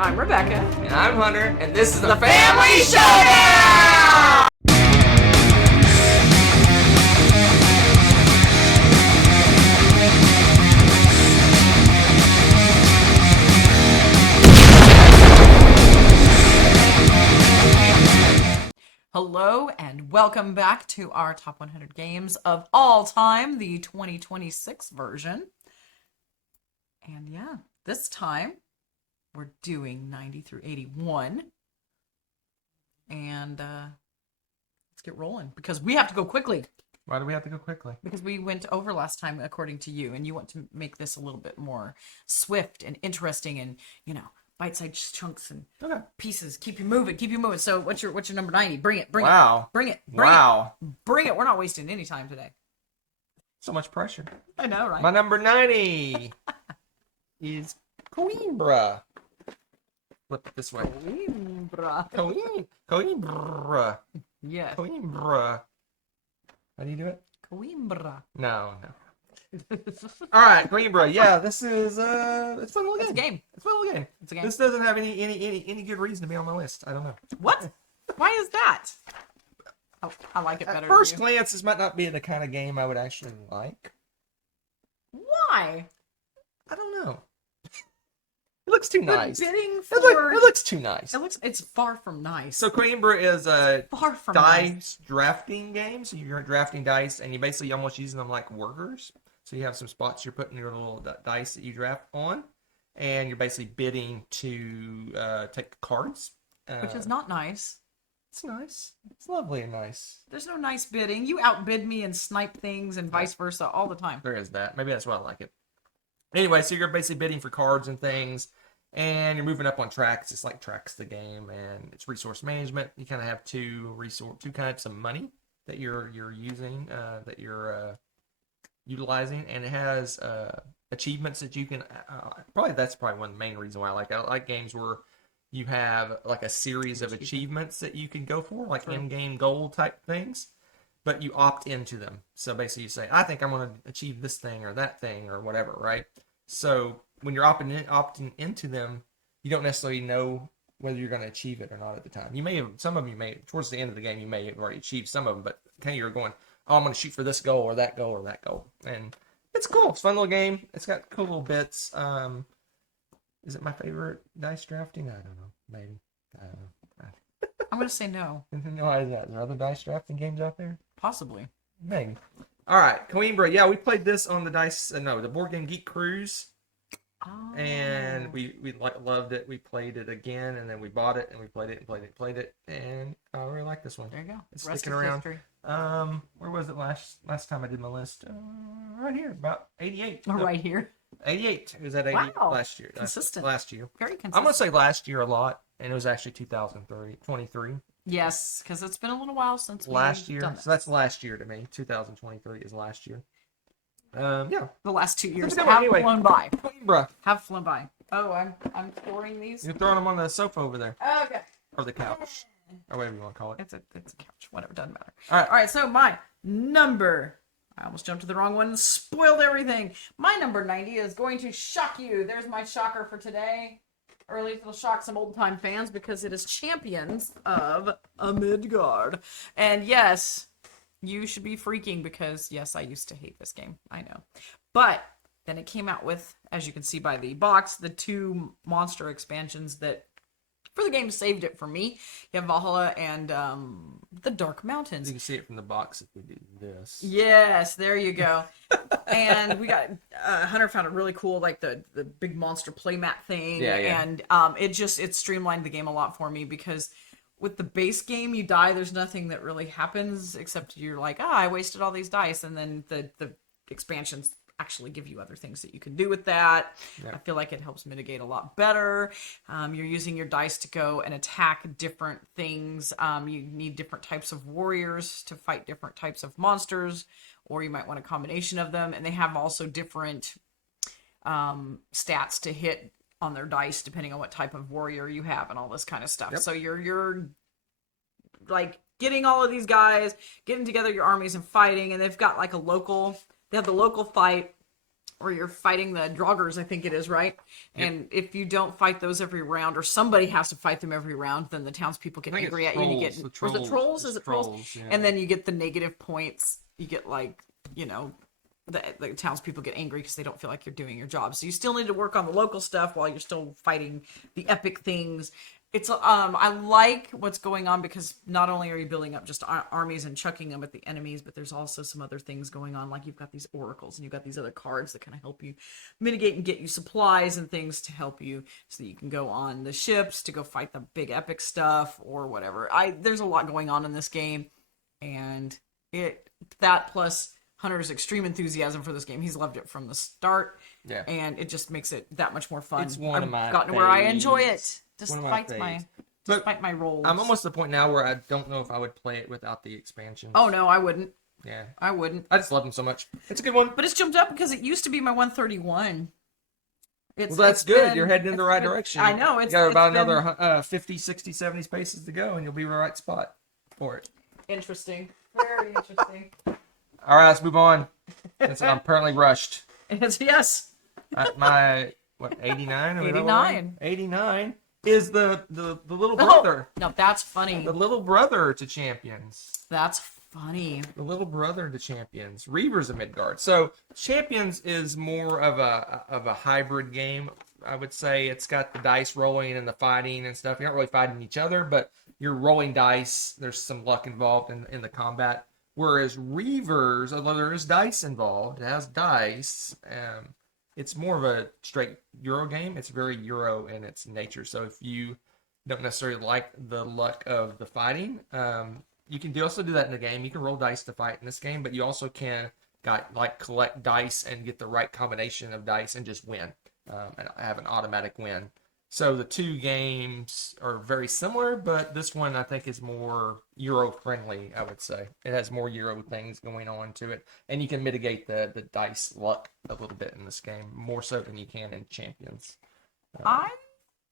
I'm Rebecca. And I'm Hunter, and this is the Family Showdown! Hello and welcome back to our top 100 games of all time, the 2026 version. And yeah, this time we're doing 90 through 81. And let's get rolling because we have to go quickly. Why do we have to go quickly? Because we went over last time according to you, and you want to make this a little bit more swift and interesting and, you know, bite-sized chunks and pieces. Keep you moving. So what's your number 90? Bring it. Bring it. We're not wasting any time today. So much pressure. I know, right? My number 90 is Coimbra. Flip it this way. Coimbra. Yes. Coimbra. How do you do it? Coimbra. No. All right, Coimbra. Yeah, this is it's a fun little game. It's a fun little game. It's a game. This doesn't have any good reason to be on my list. I don't know. What? Why is that? Oh, I like it better. At first glance, this might not be the kind of game I would actually like. Why? I don't know. It looks too nice. Bidding for... It looks too nice. It's far from nice. So Coimbra is a far from dice nice. Drafting game. So you're drafting dice, and you basically almost using them like workers. So you have some spots you're putting your little dice that you draft on, and you're basically bidding to take cards. Which is not nice. It's nice. It's lovely and nice. There's no nice bidding. You outbid me and snipe things and vice versa all the time. There is that. Maybe that's why I like it. Anyway, so you're basically bidding for cards and things, and you're moving up on tracks. It's like tracks the game, and it's resource management. You kind of have two types of money that you're using, that you're utilizing, and it has achievements that you can. That's probably one of the main reasons why I like it. I like games where you have like a series of achievements that you can go for, like in-game goal type things. But you opt into them. So basically you say, I think I'm going to achieve this thing or that thing or whatever, right? So when you're opting into them, you don't necessarily know whether you're going to achieve it or not at the time. You may have, some of them you may, towards the end of the game, you may have already achieved some of them, but kind of you're going, oh, I'm going to shoot for this goal or that goal or that goal. And it's cool. It's a fun little game. It's got cool little bits. Is it my favorite dice drafting? I don't know. Maybe. I don't know. I'm going to say no. Why is that? Is there other dice drafting games out there? Possibly. Maybe. All right, Coimbra. Yeah, we played this on the the Board Game Geek Cruise, and we loved it. We played it again, and then we bought it, and we played it, and I really like this one. There you go. It's sticking around. History. Where was it last time I did my list? Right here, about 88. Right here. 88. It was at 88 last year. Consistent. Last year. Very consistent. I'm gonna say last year a lot, and it was actually 2023. Yes, because it's been a little while since last year. So that's last year to me. 2023 is last year. Yeah. The last 2 years have flown by. Coimbra. Have flown by. Oh, I'm storing these. You're throwing them on the sofa over there. Okay. Or the couch. Or whatever you want to call it. It's a couch. Whatever, doesn't matter. All right. So my number. I almost jumped to the wrong one and spoiled everything. My number 90 is going to shock you. There's my shocker for today. Or at least it'll shock some old-time fans because it is Champions of Midgard. And yes, you should be freaking because, yes, I used to hate this game. I know. But then it came out with, as you can see by the box, the 2 monster expansions that, for the game, saved it for me. You have Valhalla and the Dark Mountains. You can see it from the box if we do this. Yes, there you go. And we got Hunter found it really cool, like the big monster playmat thing. Yeah. And it streamlined the game a lot for me because with the base game, you die. There's nothing that really happens except you're like, I wasted all these dice, and then the expansions actually give you other things that you can do with that. Yeah. I feel like it helps mitigate a lot better. You're using your dice to go and attack different things. You need different types of warriors to fight different types of monsters, or you might want a combination of them. And they have also different stats to hit on their dice depending on what type of warrior you have and all this kind of stuff. Yep. So you're like getting all of these guys, getting together your armies and fighting, and they've got like they have the local fight, or you're fighting the Draugrs, I think it is, right? Yep. And if you don't fight those every round, or somebody has to fight them every round, then the townspeople get I think angry it's at you. And you get, trolls. or is it trolls? Is it trolls? Yeah. And then you get the negative points. You get like, you know, the townspeople get angry because they don't feel like you're doing your job. So you still need to work on the local stuff while you're still fighting the epic things. It's I like what's going on because not only are you building up just armies and chucking them at the enemies, but there's also some other things going on. Like you've got these oracles and you've got these other cards that kind of help you mitigate and get you supplies and things to help you so that you can go on the ships to go fight the big epic stuff or whatever. There's a lot going on in this game, and that plus Hunter's extreme enthusiasm for this game. He's loved it from the start. Yeah. And it just makes it that much more fun. It's one of my I've gotten to where I faves. enjoy it. Despite my roles. I'm almost to the point now where I don't know if I would play it without the expansion. Oh no, I wouldn't. Yeah. I wouldn't. I just love them so much. It's a good one. But it's jumped up because it used to be my 131. Well, that's good. You're heading in the right direction. I know. You got about another 50, 60, 70 spaces to go, and you'll be in the right spot for it. Interesting. Very interesting. All right, let's move on. Since I'm apparently rushed. Yes. My, 89? 89. 89 is the little brother. No, that's funny. The little brother to Champions. That's funny. The little brother to Champions. Reavers of Midgard. So Champions is more of a hybrid game. I would say it's got the dice rolling and the fighting and stuff. You're not really fighting each other, but you're rolling dice. There's some luck involved in the combat. Whereas Reavers, although there is dice involved, it has dice. It's more of a straight Euro game. It's very Euro in its nature. So if you don't necessarily like the luck of the fighting, you can also do that in the game. You can roll dice to fight in this game, but you also can collect dice and get the right combination of dice and just win and have an automatic win. So the two games are very similar, but this one I think is more Euro-friendly, I would say. It has more Euro things going on to it, and you can mitigate the dice luck a little bit in this game, more so than you can in Champions. I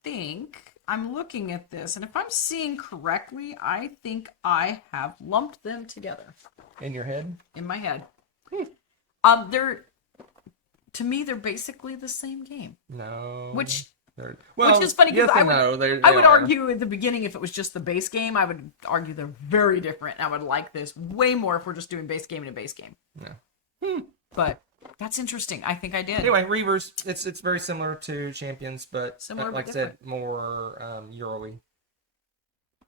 think I'm looking at this, and if I'm seeing correctly, I think I have lumped them together. In your head? In my head. To me, they're basically the same game. No. Which Well, is funny because yes I would argue at the beginning if it was just the base game, I would argue they're very different. And I would like this way more if we're just doing base game and a base game. Yeah. But that's interesting. I think I did. Anyway, Reavers, it's very similar to Champions, but Similar, like but I said, more Euro-y.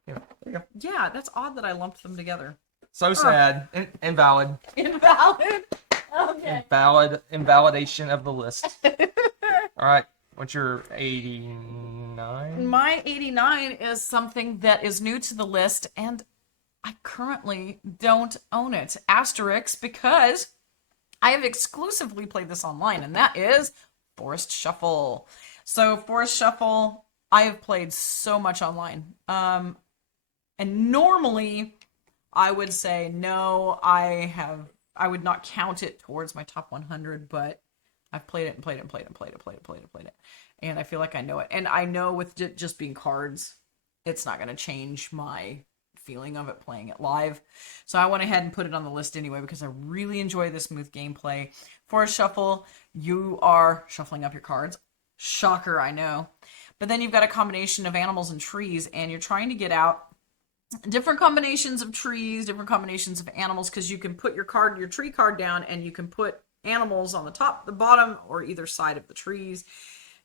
Yeah, there you go. Yeah, that's odd that I lumped them together. So sad. Invalid. Invalid. Okay. Invalidation of the list. All right. What's your 89? My 89 is something that is new to the list, and I currently don't own it. Asterisk, because I have exclusively played this online, and that is Forest Shuffle. So Forest Shuffle, I have played so much online. And normally I would say no, I would not count it towards my top 100, but I've played it and played it and played it and played it. And I feel like I know it. And I know with just being cards, it's not going to change my feeling of it playing it live. So I went ahead and put it on the list anyway because I really enjoy the smooth gameplay. Forest Shuffle, you are shuffling up your cards. Shocker, I know. But then you've got a combination of animals and trees, and you're trying to get out different combinations of trees, different combinations of animals, because you can put your tree card down, and you can put animals on the top, the bottom, or either side of the trees.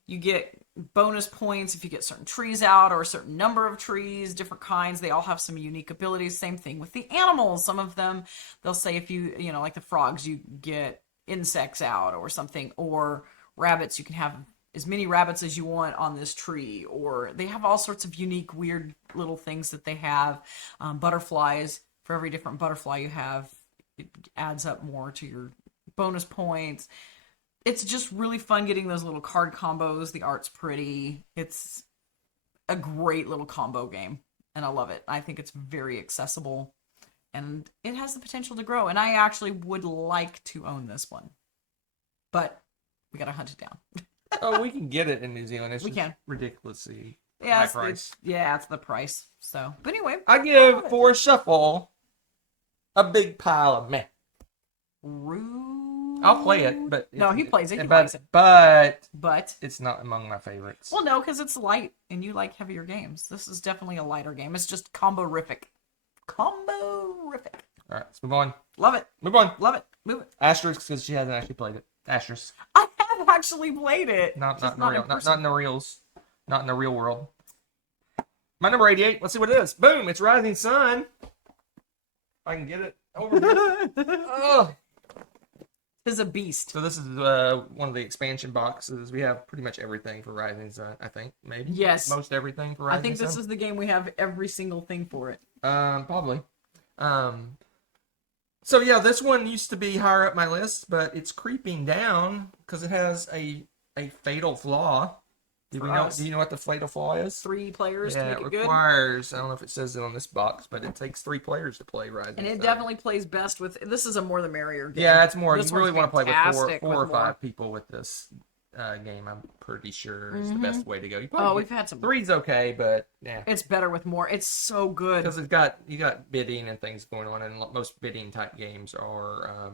You get bonus points if you get certain trees out, or a certain number of trees, different kinds. They all have some unique abilities. Same thing with the animals. Some of them, they'll say if you like the frogs, you get insects out or something, or rabbits, you can have as many rabbits as you want on this tree, or they have all sorts of unique, weird little things that they have. Butterflies, for every different butterfly you have, it adds up more to your bonus points. It's just really fun getting those little card combos. The art's pretty. It's a great little combo game, and I love it. I think it's very accessible, and it has the potential to grow, and I actually would like to own this one. But we gotta hunt it down. Oh, we can get it in New Zealand. It's We can. ridiculously Yeah, high it's price. it's the price. So, but anyway, I give Forest Shuffle a big pile of meh. Rude. I'll play it, but No, he plays it. He but, likes it. But it's not among my favorites. Well, no, because it's light, and you like heavier games. This is definitely a lighter game. It's just combo-rific. Combo-rific. All right, let's move on. Love it. Move on. Love it. Move it. Asterisk because she hasn't actually played it. Asterisk. I have actually played it. Not just in the real, in not person. in the reals. Not in the real world. My number 88. Let's see what it is. Boom! It's Rising Sun. I can get it over here. Oh. It's a beast. So this is one of the expansion boxes. We have pretty much everything for Rising Sun. I think maybe. Yes. Most everything for Rising Sun. I think this is the game we have every single thing for it. Probably. So yeah, this one used to be higher up my list, but it's creeping down because it has a fatal flaw. Do you know what the fatal flaw is? 3 players to Yeah, make it it good. requires, I don't know if it says it on this box, but it takes 3 players to play Rising And it Sun. definitely plays best with. This is a more the merrier game. Yeah, it's more. This You really one's want to play with fantastic four or with more. 5 people with this game. I'm pretty sure is the best way to go. You Oh, probably we've had some. 3's okay, but yeah, It's better with more. It's so good. because you got bidding and things going on, and most bidding type games are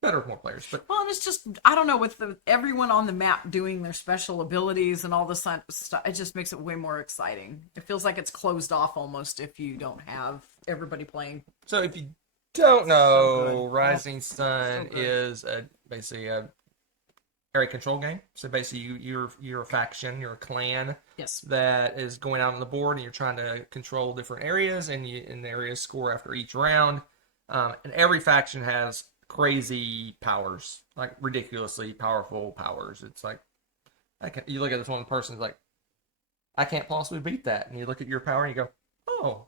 better with more players. But Well, and it's just, I don't know, with everyone on the map doing their special abilities and all this stuff, it just makes it way more exciting. It feels like it's closed off almost if you don't have everybody playing. so if you don't know, good. Rising Sun so good. is basically a area control game. So basically, you're a faction, you're a clan Yes. that is going out on the board, and you're trying to control different areas, and the areas score after each round. And every faction has crazy powers, like ridiculously powerful powers. It's like you look at this one person's like, I can't possibly beat that, and you look at your power and you go, oh,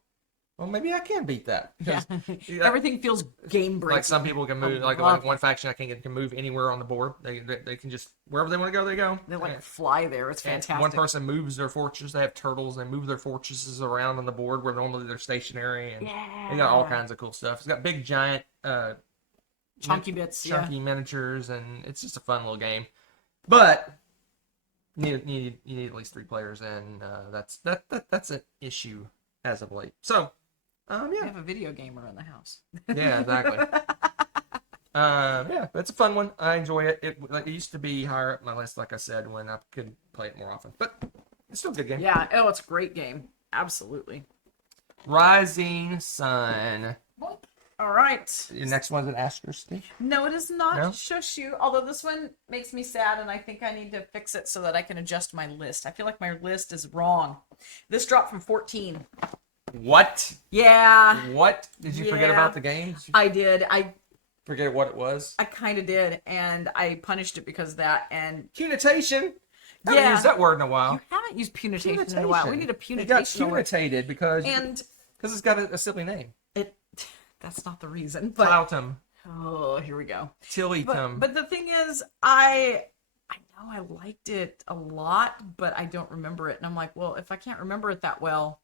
well maybe I can beat that. Yeah. Because Everything feels game breaking. like some people can move, like one faction can move anywhere on the board. They can just wherever they want to go, they go. They like Yeah. fly there. It's And fantastic. one person moves their fortress. They have turtles. They move their fortresses around on the board where normally they're stationary, and they got all kinds of cool stuff. It's got big giant chunky bits. chunky miniatures, and it's just a fun little game. But you need at least 3 players, and that's an issue as of late. So, We yeah, have a video gamer in the house. yeah, exactly. Yeah, it's a fun one. I enjoy it. It used to be higher up my list, like I said, when I could play it more often. But it's still a good game. Yeah. Oh, it's a great game. Absolutely. Rising Sun. All right. Your next one's an asterisk. No, it is not. No? Shush you. Although this one makes me sad, and I think I need to fix it so that I can adjust my list. I feel like my list is wrong. This dropped from 14. What? Yeah, What? Did you forget Yeah. about the game? Did you I did. I forget what it was? kind of did, and I punished it because of that. And Punitation. I haven't Yeah. used that word in a while. you haven't used punitation in a while. We need a It got punitation alert. punitated because And it's got a silly name. that's not the reason. But Tiletum. oh, here we go. Tiletum. But the thing is, I know I liked it a lot, but I don't remember it. And I'm like, well, if I can't remember it that well,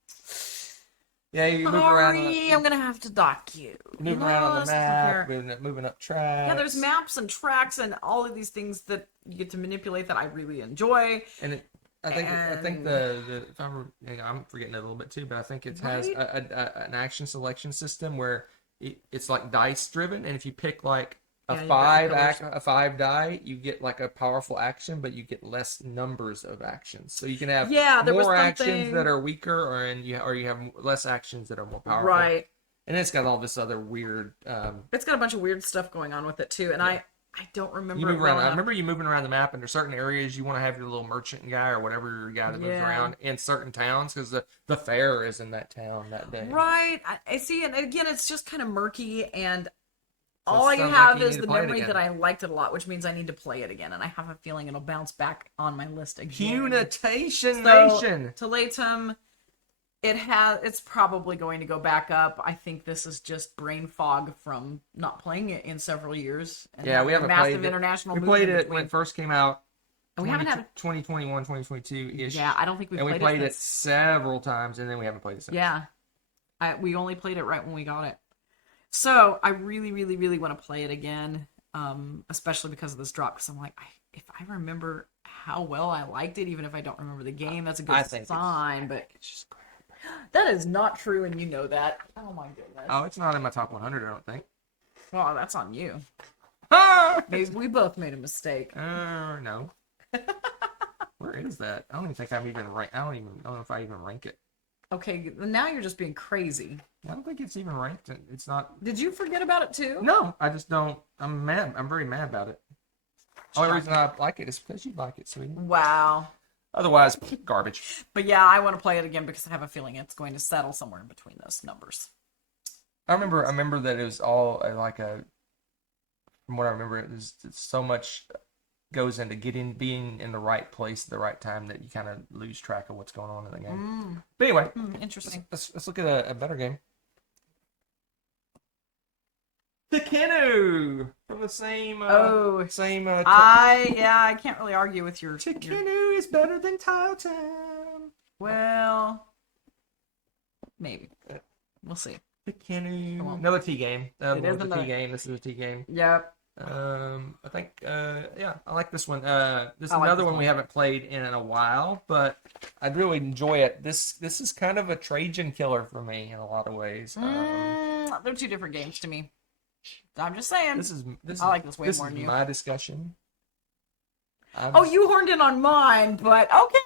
Yeah, you move around. sorry, I'm gonna have to dock you. Moving You around know, on the it's not fair. map, moving up tracks. Yeah, there's maps and tracks and all of these things that you get to manipulate that I really enjoy. And I think the if I'm forgetting it a little bit too, but I think it has Right? an action selection system where it's like dice driven, and if you pick like Yeah, you've got your colors. a 5 die, you get like a powerful action, but you get less numbers of actions. So you can have Yeah, there was more actions something- that are weaker, or you have less actions that are more powerful. Right. And it's got all this other weird. It's got a bunch of weird stuff going on with it too, and I don't remember. You move it around. well I enough. remember you moving around the map, and there's certain areas you want to have your little merchant guy or whatever your guy that moves Yeah. around in certain towns because the fair is in that town that day. Right. I see, and again, it's just kind of murky, and So all it I sounds have like you is need the to play it memory again. that I liked it a lot, which means I need to play it again, and I have a feeling it'll bounce back on my list again. Punitation So, Nation. Tiletum, it's probably going to go back up. I think this is just brain fog from not playing it in several years. And Yeah, we having a haven't massive played it. international We movement played it between- when it first came out. and we haven't had. 2021, 2022 ish. Yeah, I don't think we've and we played, played it it since. several times, and then we haven't played it since. Yeah, we only played it right when we got it. So I really, really, really want to play it again, especially because of this drop. Because I'm like, if I remember how well I liked it, even if I don't remember the game, that's a I good think sign. But it's just crap. that is not true, and you know that. Oh my goodness. Oh, it's not in my top 100. I don't think. Well, that's on you. Maybe we both made a mistake. No. Where is that? I don't even think I've even ranked. I don't know if I even rank it. Okay, now you're just being crazy. I don't think it's even ranked. It's not. Did you forget about it too? No, I just don't. I'm mad. I'm very mad about it. The only reason I like it is because you like it, sweetie. Wow. Otherwise, garbage. But yeah, I want to play it again because I have a feeling it's going to settle somewhere in between those numbers. I remember that it was all like a. From what I remember, it's so much goes into being in the right place at the right time that you kind of lose track of what's going on in the game. But anyway, Interesting. Let's look at a better game. Tekhenu from the same. I can't really argue with your. Tekhenu is better than Tiletum. Well, maybe we'll see. Tekhenu, another T game. It is a T game. This is a T game. Yep. I think, yeah, I like this one. This is another one we haven't played in a while, but I'd really enjoy it. This is kind of a Trajan killer for me in a lot of ways. They're two different games to me. I'm just saying. I like this way more than you. My discussion. You horned in on mine, but okay.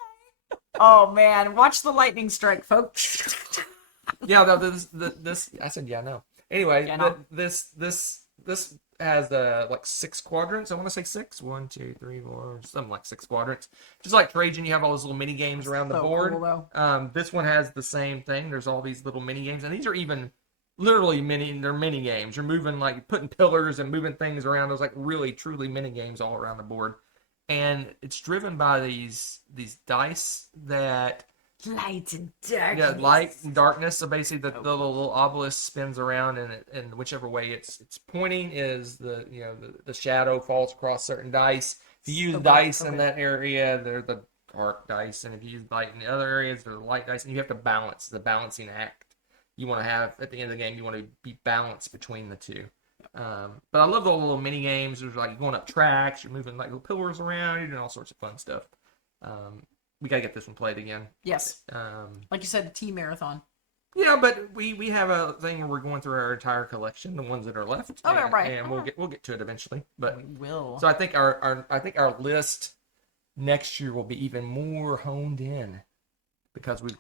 Oh man, watch the lightning strike, folks. Yeah, no, this I said yeah, no. Anyway, yeah, no. This has like 6 quadrants. I want to say 6. 1, 2, 3, 4, something like 6 quadrants. Just like Trajan, you have all those little mini games around the board. Cool, this one has the same thing. There's all these little mini games, and these are even literally they're mini games. You're moving, like putting pillars and moving things around. There's like really truly mini games all around the board, and it's driven by these dice that light and darkness. Yeah, light and darkness. So basically, the little obelisk spins around, and whichever way it's pointing is the shadow falls across certain dice. If you use dice in that area, they're the dark dice, and if you use light in the other areas, they're the light dice. And you have to balance the balancing act. You want to have at the end of the game, you want to be balanced between the two. But I love the little mini games. There's like going up tracks, you're moving like little pillars around, you're doing all sorts of fun stuff. We gotta get this one played again. Yes. Like you said, the T marathon. Yeah, but we have a thing where we're going through our entire collection, the ones that are left. Oh, right. And we'll get to it eventually. But we will. So I think our list next year will be even more honed in because we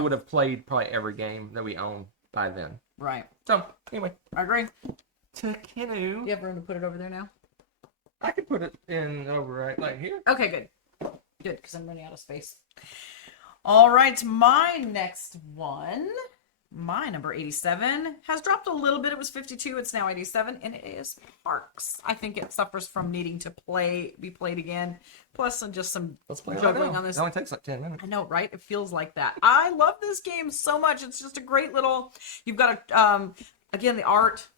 would have played probably every game that we own by then. Right. So anyway, I agree. Tekhenu. You have room to put it over there now? I could put it in over right like here. Okay, good. Good, because I'm running out of space. All right, my next one, my number 87, has dropped a little bit. It was 52. It's now 87, and it is Parks. I think it suffers from needing to be played again. Plus, just some juggling on this. It only takes like 10 minutes. I know, right? It feels like that. I love this game so much. It's just a great little. You've got a again the art.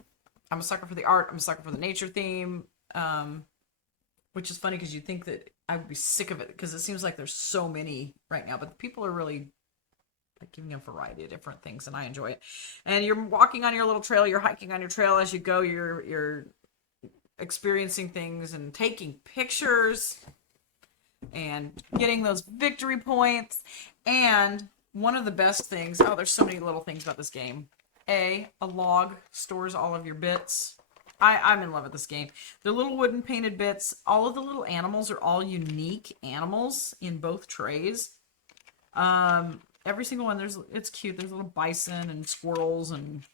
I'm a sucker for the art. I'm a sucker for the nature theme. Which is funny because you think that I would be sick of it because it seems like there's so many right now, but people are really like giving a variety of different things, and I enjoy it. And you're walking on your little trail, you're hiking on your trail as you go, you're experiencing things and taking pictures and getting those victory points. And one of the best things, there's so many little things about this game. A log stores all of your bits. I'm in love with this game. They're little wooden painted bits. All of the little animals are all unique animals in both trays. Every single one, it's cute. There's little bison and squirrels and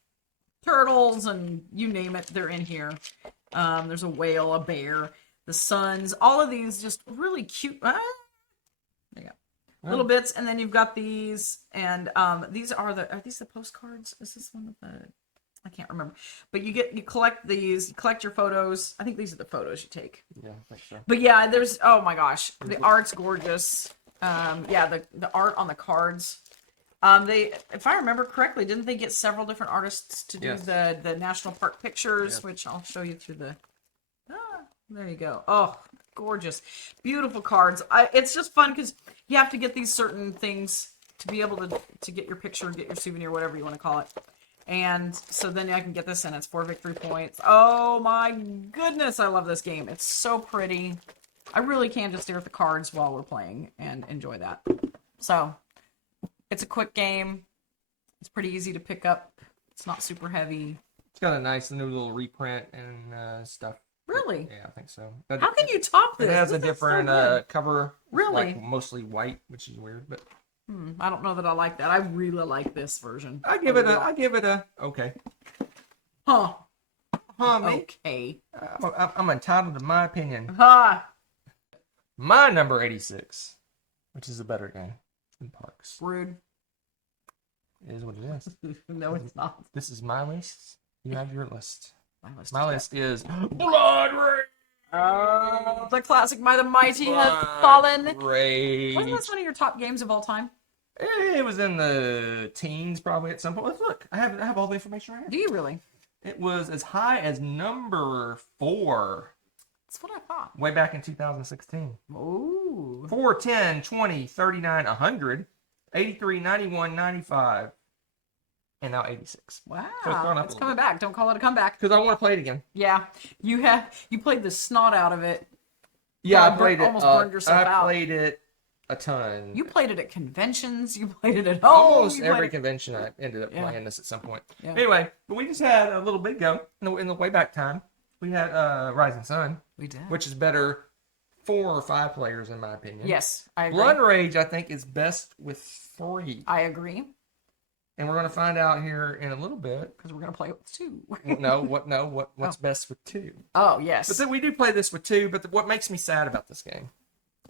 turtles and you name it, they're in here. There's a whale, a bear, the suns, all of these just really cute. There you go. Little bits, and then you've got these, and are these the postcards? Is this one with the... I can't remember, but you collect these, you collect your photos. I think these are the photos you take. Yeah, I think so. But yeah, oh my gosh, the art's gorgeous. The art on the cards. If I remember correctly, didn't they get several different artists to do the national park pictures, which I'll show you through the. There you go. Oh, gorgeous, beautiful cards. It's just fun because you have to get these certain things to be able to get your picture, get your souvenir, whatever you want to call it. And so then I can get this in. It's 4 victory points. Oh my goodness, I love this game. It's so pretty. I really can just stare at the cards while we're playing and enjoy that. So, it's a quick game. It's pretty easy to pick up. It's not super heavy. It's got a nice new little reprint and stuff. Really? Yeah, I think so. How can you top this? It has This a is so different good. cover. Really? Like mostly white, which is weird, but I don't know that I like that. I really like this version. I give it a okay. Huh. Huh, me? Okay. I'm entitled to my opinion. Ha. My number 86, which is a better game than Parks. Rude. It is what it is. No, it's not. This is my list. You have your list. My list is Blood Rage. The classic My the Mighty has fallen. Rage. Wasn't this one of your top games of all time? It was in the teens probably at some point. Look, I have all the information right here. Do you really? It was as high as number 4. That's what I thought. Way back in 2016. Ooh. 4, 10, 20, 39, 100, 83, 91, 95, and now 86. Wow. So it's gone up It's a coming little back. Don't call it a comeback. Because I want to play it again. Yeah. You played the snot out of it. Yeah, I Probably played it. almost burned yourself I out. played it a ton. You played it at conventions. You played it at home. Almost you every played it- convention I ended up Yeah. playing this at some point. Yeah. Anyway, but we just had a little bit go in the way back time. We had Rising Sun, We did. which is better 4 or 5 players in my opinion. Yes, I agree. Blood Rage I think is best with 3. I agree. And we're going to find out here in a little bit. Because we're going to play it with 2. What's best with 2? Oh, yes. But then we do play this with 2. But what makes me sad about this game,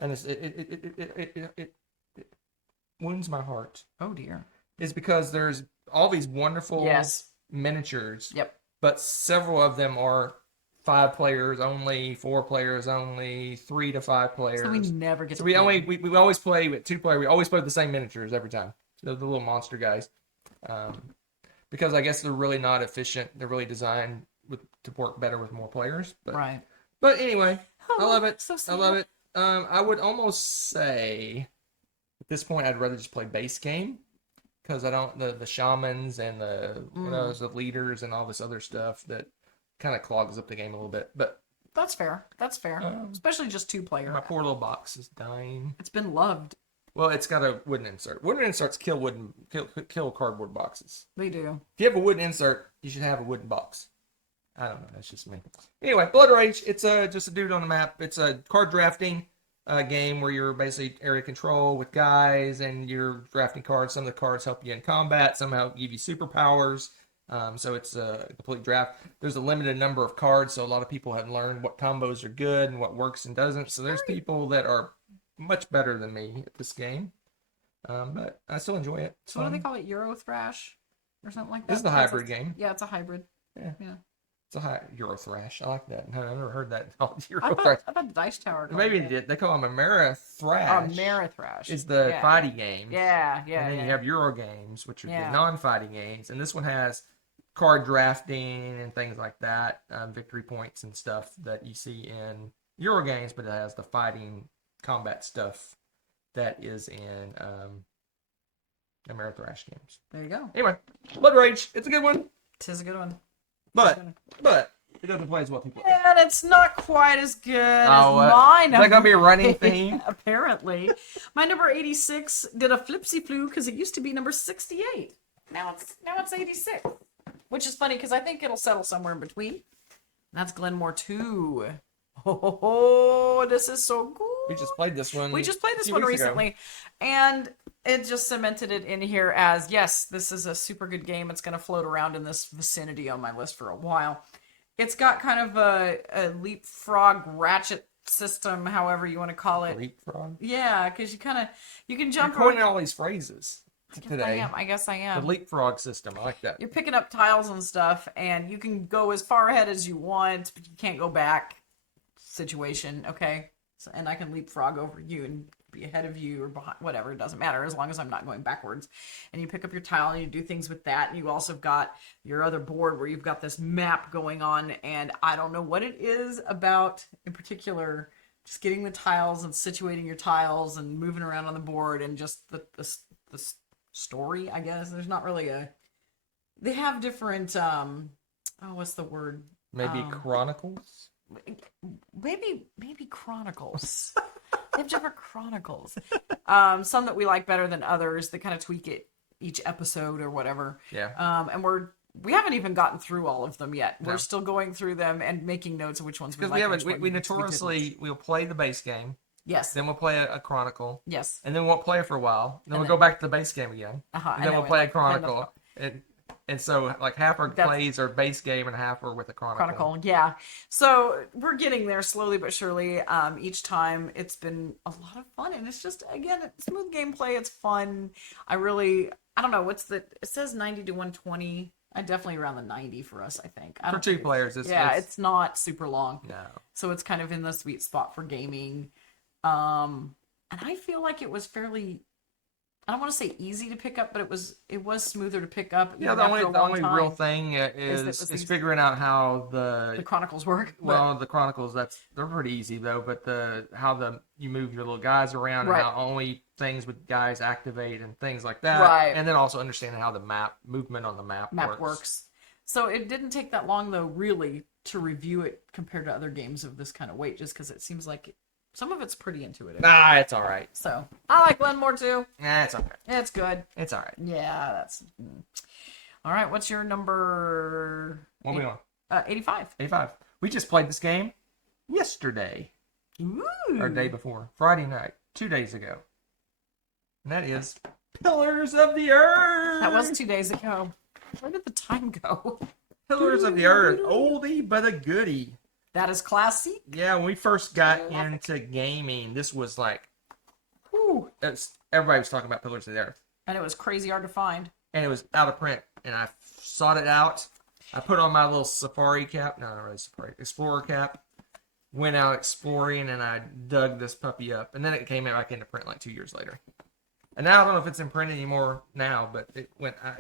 and it wounds my heart, Oh, dear. is because there's all these wonderful Yes. miniatures. Yep. But several of them are 5 players only, 4 players only, 3 to 5 players. So we never get So to we play. we always play with 2 players. We always play with the same miniatures every time. The little monster guys. Because I guess they're really not efficient. They're really designed to work better with more players. But, Right. But anyway, Oh, I love it. so I love it. I would almost say at this point I'd rather just play base game because I don't the shamans and the leaders and all this other stuff that kind of clogs up the game a little bit. But That's fair. That's fair. Especially just 2-player. my poor little box is dying. It's been loved. Well, it's got a wooden insert. Wooden inserts kill cardboard boxes. They do. If you have a wooden insert, you should have a wooden box. I don't know. That's just me. Anyway, Blood Rage. It's just a dude on the map. It's a card drafting game where you're basically area control with guys and you're drafting cards. Some of the cards help you in combat. Some help give you superpowers. So it's a complete draft. There's a limited number of cards, so a lot of people have learned what combos are good and what works and doesn't. So there's people that are much better than me at this game. But I still enjoy it. So what do they call it? Euro Thrash? Or something like that? This is the hybrid game. Yeah, it's a hybrid. Yeah. It's a Euro Thrash. I like that. No, I've never heard that. Euro I Thrash. thought the Dice Tower. Maybe they did. They call them Amerithrash. Amerithrash. Is the fighting game. Yeah. And then you have Euro games, which are Yeah. the non-fighting games. And this one has card drafting and things like that, victory points and stuff that you see in Euro games, but it has the fighting combat stuff that is in Amerithrash games. There you go. Anyway, Blood Rage. It's a good one, Tis a good one. but it doesn't play as well people. And it's not quite as good as what? mine. Is that gonna be a running theme? Apparently. My number 86 did a flipsy flu because it used to be number 68. Now it's 86. Which is funny because I think it'll settle somewhere in between. That's Glenmore 2. Oh, this is so cool. We just played this one. We just played this a few one weeks ago. recently, and it just cemented it in here as, yes, this is a super good game. It's going to float around in this vicinity on my list for a while. It's got kind of a leapfrog ratchet system, however you want to call it. Leapfrog? Yeah, because you can jump You're coining all these phrases today. I guess I am. The leapfrog system. I like that. You're picking up tiles and stuff, and you can go as far ahead as you want, but you can't go back. Situation, okay? So, and I can leapfrog over you and be ahead of you or behind, whatever, it doesn't matter as long as I'm not going backwards. And you pick up your tile and you do things with that, and you also got your other board where you've got this map going on, and I don't know what it is about in particular, just getting the tiles and situating your tiles and moving around on the board and just the story, I guess. There's not really they have different what's the word? Maybe Chronicles? Maybe chronicles. They have different chronicles. Some that we like better than others that kind of tweak it each episode or whatever. Yeah. And we're we haven't even gotten through all of them yet. No. We're still going through them and making notes of which ones we Because like. we and haven't, which we ones notoriously, we'll play the base game, yes, then we'll play a chronicle, yes, and then we'll play it for a while, then And we'll then- go back to the base game again, uh-huh, and then we'll play a chronicle, and and so like half our That's- plays are base game and half are with a Chronicle, yeah. So we're getting there slowly but surely. Each time it's been a lot of fun, and it's just again it's smooth gameplay. It's fun. I don't know what's the. It says 90 to 120. I definitely around the 90 for us. I think For two players. It's not super long. No. So it's kind of in the sweet spot for gaming. And I feel like it was fairly. I don't want to say easy to pick up, but it was smoother to pick up. Yeah, the only real thing is figuring out how the Chronicles work. Well, the Chronicles they're pretty easy though, but how you move your little guys around and how only things with guys activate and things like that. Right. And then also understanding how the movement on the map works. So it didn't take that long though, really, to review it compared to other games of this kind of weight, just because it seems like some of it's pretty intuitive. Nah, it's all right. So I like Glen more too. Nah, it's okay. It's good. It's all right. Yeah, that's all right. What's your number? What are we on? 85. 85. We just played this game yesterday. Ooh. Or day before. Friday night. 2 days ago. And that is Pillars of the Earth. That was 2 days ago. Where did the time go? Pillars of the Earth. Oldie but a goodie. That is classy. Yeah, when we first got into gaming, this was like, Whew. everybody was talking about Pillars of the Earth. And it was crazy hard to find. And it was out of print. And I sought it out. I put on my little safari cap. No, not really safari. Explorer cap. Went out exploring and I dug this puppy up. And then it came back into print like 2 years later. And now I don't know if it's in print anymore now, but it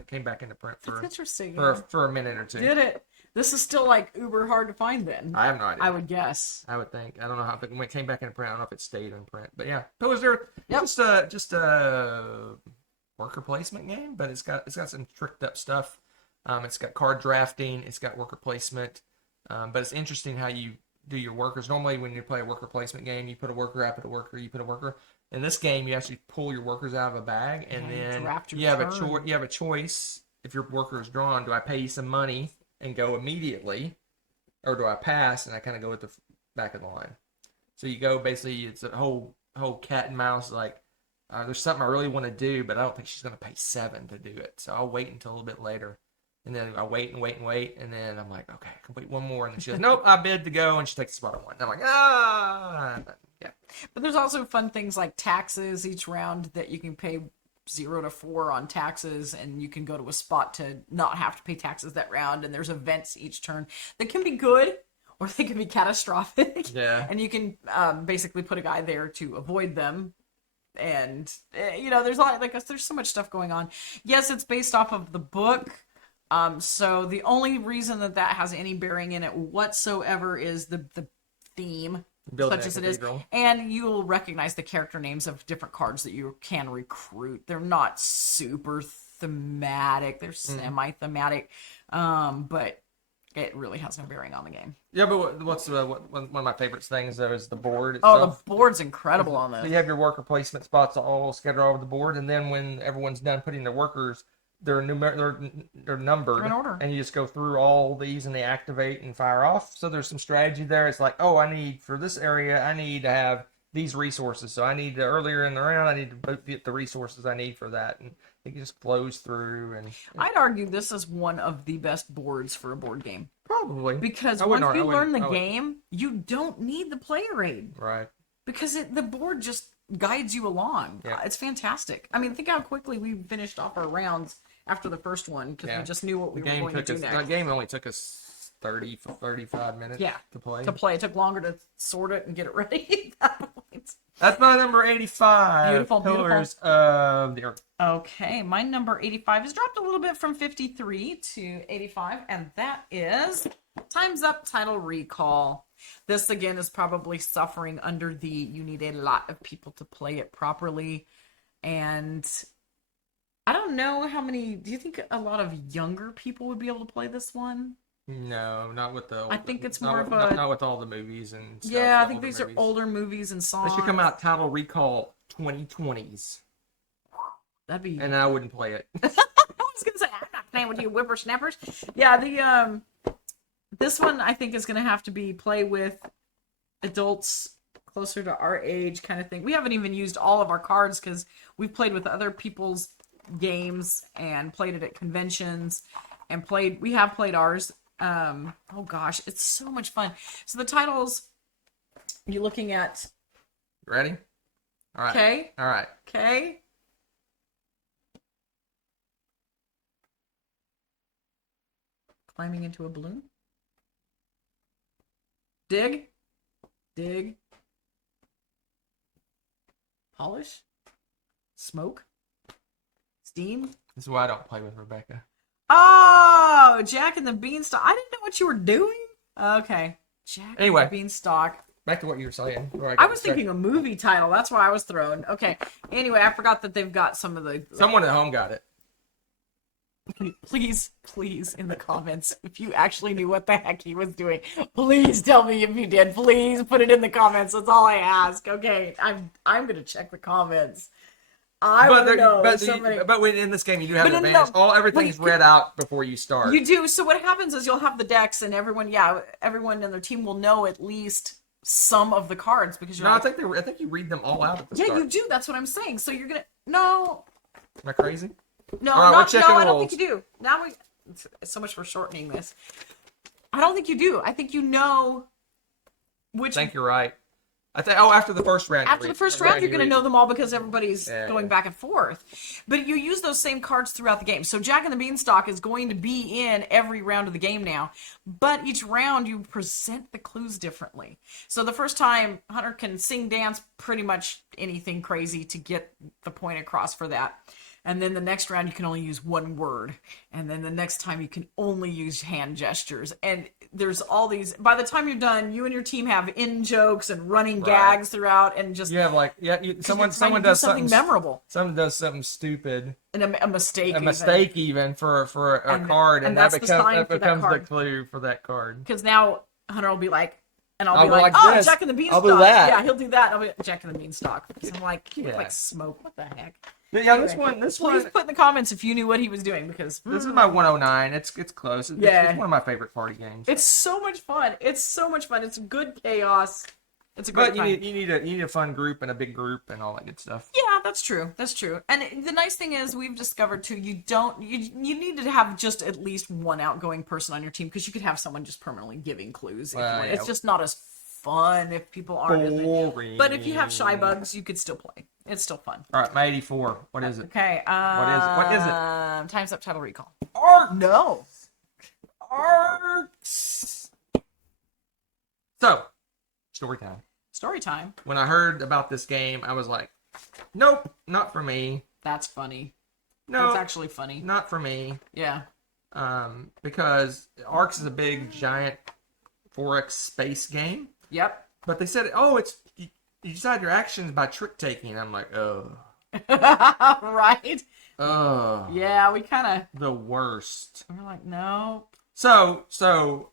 came back into print That's interesting. for a minute or two. Did it? This is still like uber hard to find then. I have no idea. I would guess. I would think. I don't know how when it came back into print. I don't know if it stayed in print, but yeah, Pillars of Earth. Yep. Just a worker placement game, but it's got some tricked up stuff. It's got card drafting. It's got worker placement, but it's interesting how you do your workers. Normally, when you play a worker placement game, you put a worker, I put a worker, you put a worker. In this game, you actually pull your workers out of a bag, and then you have a choice. If your worker is drawn, do I pay you some money and go immediately, or do I pass and I kind of go at the back of the line? So you go basically. It's a whole cat and mouse. Like there's something I really want to do, but I don't think she's going to pay 7 to do it. So I'll wait until a little bit later, and then I wait, and then I'm like, okay, I can wait one more, and then she goes, nope, I bid to go, and she takes the spot on one. And I'm like, yeah. But there's also fun things like taxes each round that you can pay 0 to 4 on taxes, and you can go to a spot to not have to pay taxes that round. And there's events each turn that can be good or they can be catastrophic. Yeah. And you can basically put a guy there to avoid them. And there's a lot there's so much stuff going on. Yes, it's based off of the book. So the only reason that has any bearing in it whatsoever is the theme. Building such as it cathedral. is, and you'll recognize the character names of different cards that you can recruit. They're not super thematic; they're semi-thematic, but it really has no bearing on the game. Yeah, but what's one of my favorite things though is the board Oh, itself. the board's incredible on So this. you have your worker placement spots all scattered all over the board, and then when everyone's done putting their workers, they're numbered, They're in order. and you just go through all these and they activate and fire off. So there's some strategy there. It's like, oh, for this area, I need to have these resources. So I need to, earlier in the round, I need to get the resources I need for that, and it just flows through. And I'd argue this is one of the best boards for a board game probably because I once wouldn't- you I learn wouldn't- the game, you don't need the player aid. right. Because the board just guides you along. Yeah. It's fantastic. I mean, think how quickly we finished off our rounds after the first one because we just knew what we were going to do next. That game only took us 35 minutes to play. It took longer to sort it and get it ready at that point. That's my number 85. Beautiful, Pillars of the Earth. Okay, my number 85 has dropped a little bit from 53 to 85, and that is Time's Up Title Recall. This, again, is probably suffering under the you need a lot of people to play it properly, and I don't know how many. Do you think a lot of younger people would be able to play this one? No, not with the. I think it's not more with, of a. not with all the movies and stuff. Yeah, I the think older these movies. are older movies and songs. They should come out Title Recall 2020s, That'd be. and I wouldn't play it. I was gonna say I'm not playing with you whippersnappers. Yeah, the this one I think is gonna have to be play with adults closer to our age kind of thing. We haven't even used all of our cards because we've played with other people's games and played it at conventions and we have played ours. Oh gosh, it's so much fun. So the titles you're looking at. Ready? All right. Okay. All right. Okay. Climbing into a balloon. Dig. Dig. Polish. Smoke. Steam. This is why I don't play with Rebecca. Oh, Jack and the Beanstalk. I didn't know what you were doing. Okay. Jack and the Beanstalk. Back to what you were saying. I was thinking a movie title. That's why I was thrown. Okay. Anyway, I forgot that they've got some of the... Someone at home got it. Please, in the comments, if you actually knew what the heck he was doing, please tell me if you did. Please put it in the comments. That's all I ask. Okay, I'm gonna check the comments. But in this game, you do have an advantage. Everything's read out before you start. You do. So what happens is you'll have the decks, and everyone in their team will know at least some of the cards because you're. No, I think you read them all out at the start. Yeah, you do. That's what I'm saying. So you're gonna no. Am I crazy? No, right, I don't think you do. Now it's so much for shortening this. I don't think you do. I think you know which. I think you're right. After the first round. After the first round, you're going to know them all because everybody's going back and forth. But you use those same cards throughout the game. So Jack and the Beanstalk is going to be in every round of the game now. But each round, you present the clues differently. So the first time, Hunter can sing, dance, pretty much anything crazy to get the point across for that. And then the next round, you can only use one word. And then the next time, you can only use hand gestures. And there's all these... By the time you're done, you and your team have in-jokes and running gags throughout. And just... You have someone does something memorable. Someone does something stupid. And a mistake. A mistake even for a card. And that becomes the clue for that card. Because now Hunter will be like... And I'll be like, oh, Jack and the Beanstalk. I'll do that. Yeah, he'll do that. I'll be like, Jack and the Beanstalk. Because I'm like, you look like smoke. What the heck? But yeah, anyway, this one. Please put in the comments if you knew what he was doing because this is my 109. It's close. It's one of my favorite party games. It's so much fun. It's good chaos. It's a great time. You need a fun group and a big group and all that good stuff. Yeah, that's true. And the nice thing is we've discovered too. You need to have just at least one outgoing person on your team because you could have someone just permanently giving clues. It's just not as fun if people aren't. Boring. But if you have shy bugs, you could still play. It's still fun. All right, my 84. What is it? Okay. What is it? Time's Up Title Recall. No. So, story time. Story time. When I heard about this game, I was like, nope, not for me. That's funny. No. That's actually funny. Not for me. Yeah. Because Arcs is a big, giant 4X space game. Yep. But they said, you decide your actions by trick taking. I'm like, oh. Right? Oh. Yeah, we kind of... The worst. We're like, no. So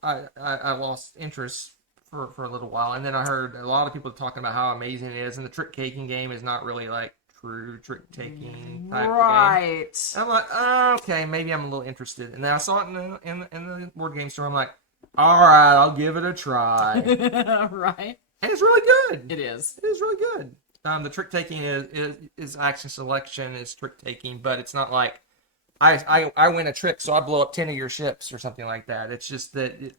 I lost interest for a little while. And then I heard a lot of people talking about how amazing it is. And the trick taking game is not really like true trick taking type of game. I'm like, okay, maybe I'm a little interested. And then I saw it in the board game store. I'm like, all right, I'll give it a try. Right. And it's really good. It is. It is really good. The trick taking is action selection, is trick taking, but it's not like I win a trick, so I blow up 10 of your ships or something like that. It's just that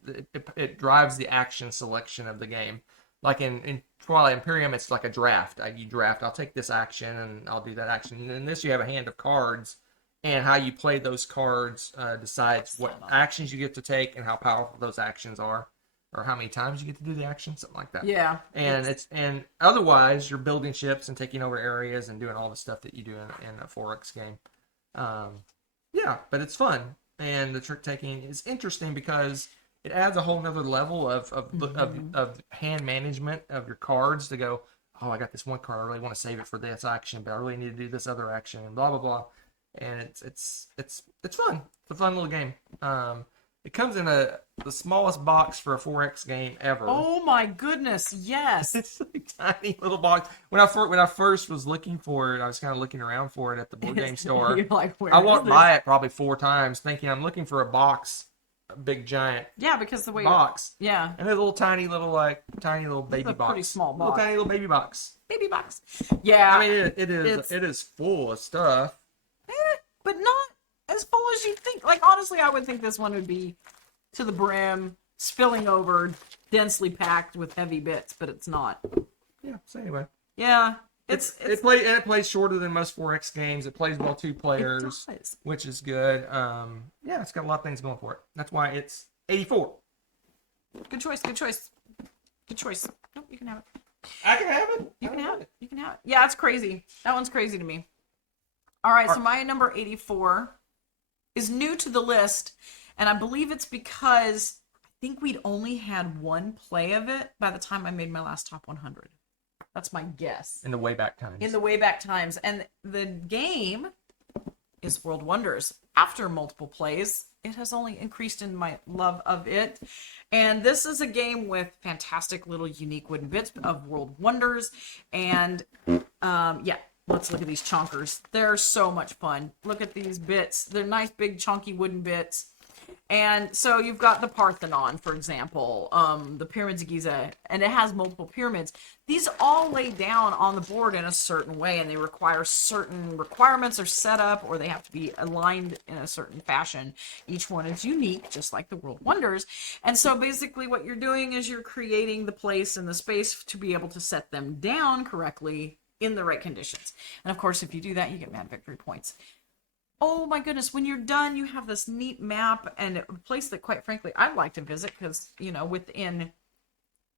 it drives the action selection of the game. Like in Twilight Imperium, it's like a draft. You draft, I'll take this action and I'll do that action. And in this, you have a hand of cards, and how you play those cards decides what actions you get to take and how powerful those actions are. Or how many times you get to do the action, something like that. Yeah. And otherwise you're building ships and taking over areas and doing all the stuff that you do in a 4X game. Yeah, but it's fun. And the trick taking is interesting because it adds a whole nother level of hand management of your cards to go, oh, I got this one card, I really want to save it for this action, but I really need to do this other action, and blah blah blah. And it's fun. It's a fun little game. It comes in the smallest box for a 4X game ever. Oh my goodness, yes. It's a tiny little box. When I first was looking for it, I was kind of looking around for it at the board game store. You're like, where I is walked this? by it probably 4 times, thinking I'm looking for a box, a big giant Yeah, because the way box, yeah, and a little tiny little baby a box. pretty small Little box. tiny little baby box. baby box. Yeah, I mean, it is full of stuff. but not as full as you think. Like, honestly, I would think this one would be to the brim, spilling over, densely packed with heavy bits, but it's not. Yeah. So anyway, Yeah, it plays shorter than most 4X games. It plays well 2 players, It does. which is good. Yeah, it's got a lot of things going for it. That's why it's 84. Good choice. Good choice. Good choice. Nope, you can have it. I can have it. You can have it. You can have it. Yeah, it's crazy. That one's crazy to me. All right, so my number 84 is new to the list, and I believe it's because I think we'd only had one play of it by the time I made my last top 100. That's my guess. In the way back times. In the way back times. And the game is World Wonders. After multiple plays, it has only increased in my love of it. And this is a game with fantastic little unique wooden bits of World Wonders. And yeah, let's look at these chonkers. They're so much fun. Look at these bits. They're nice, big, chunky wooden bits. And so you've got the Parthenon, for example, the Pyramids of Giza, and it has multiple pyramids. These all lay down on the board in a certain way, and they require certain requirements or setup, or they have to be aligned in a certain fashion. Each one is unique, just like the World Wonders. And so basically what you're doing is you're creating the place and the space to be able to set them down correctly in the right conditions. And of course, if you do that, you get mad victory points. Oh my goodness, when you're done, you have this neat map and a place that, quite frankly, I'd like to visit because, within,